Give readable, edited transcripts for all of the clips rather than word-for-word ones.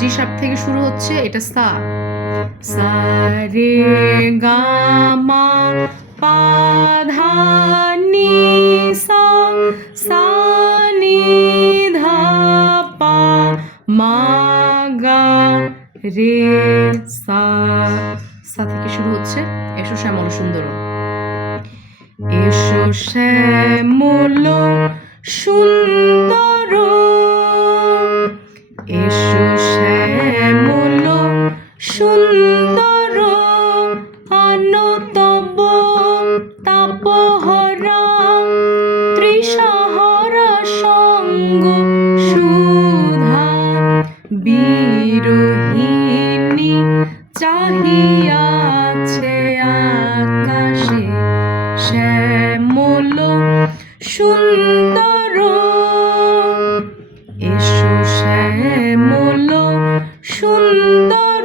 জি sharp থেকে শুরু হচ্ছে, এটা সা। সা রে গা মা পা ধা নি সা, সা নি ধা পা মা গা রে সা। সা থেকে শুরু হচ্ছে, এসো শ্যামল সুন্দর। এসো শ্যামল সুন্দর, এসো শ্যামল সুন্দর, আনো তব তাপহরা তৃষাহরা সঙ্গ সুধা। বিরোহিণী চাহিয়াছে আকাশে, শ্যামল সুন্দর, এসো শ্যামল সুন্দর।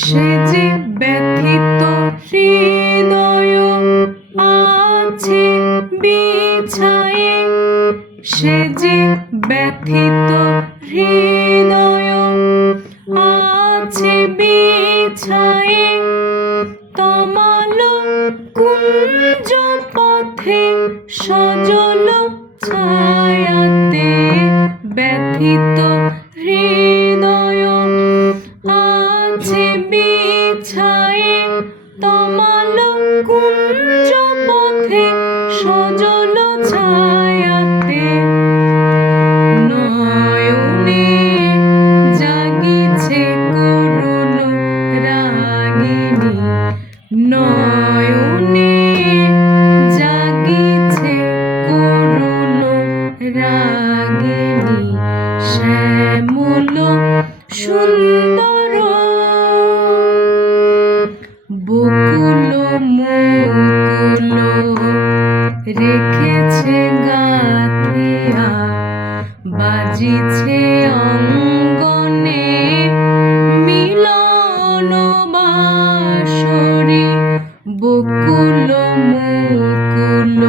সে যে ব্যথিত হৃদয় আছে বিছায়ে, সে যে ব্যথিত হৃদয় আছে বিছায়ে, তমাল কুঞ্জ পথে সজল ছায়াতে। ব্যথিত হৃদয় আছে বিছায়ে, তমাল কুঞ্জ পথে সজল ছায়াতে। নয়নে জাগিছে করুণ রাগিনী, নয়নে জাগিছে করুণ রাগিনী, শ্যামল সুন্দর। বকুল মুকুল রেখেছে গাথিয়া, বাজিছে অঙ্গনে মিলন বাঁশরি। বকুল মুকুল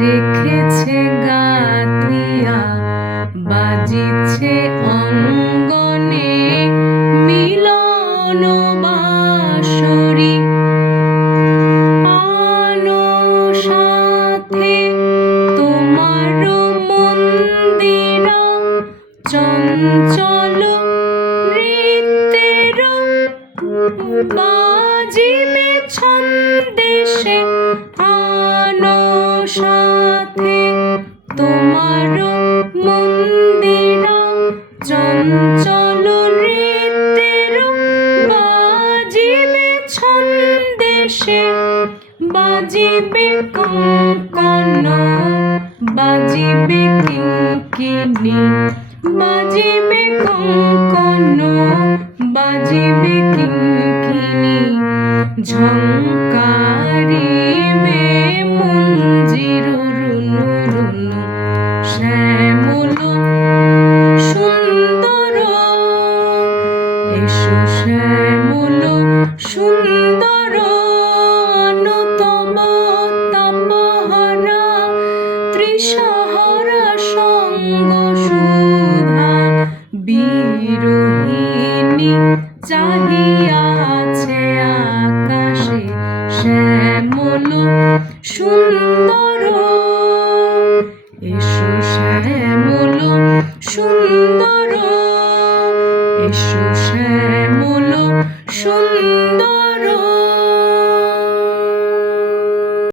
রেখেছে গাথিয়া, বাজিছে অঙ্গনে মিলন বাঁশরি। আনো সাথে তোমার মন্দিরা, চঞ্চল নৃত্যের বাজিবে ছন্দেশে। আনো সাথে তোমার মন্দিরা, চঞ্চল নৃত্যের বাজিবে ছন্দেশে। বাজিবে কঙ্কন, বাজিবে কিঙ্কিণী, বাজিবে কঙ্কন, বাজিবে কিঙ্কিণী। ঝঙ্কারিবে মঞ্জির রুনু রুনু, শ্যামল সুন্দর, এসো শ্যামল সুন্দর। অনুতম তাপহরা তৃষাহরা সঙ্গ সুধা। বিরোহিণী চাহিয়াছে আকাশে, শ্যামল সুন্দর, এসো শ্যামল সুন্দর, এসো শ্যামল সুন্দর।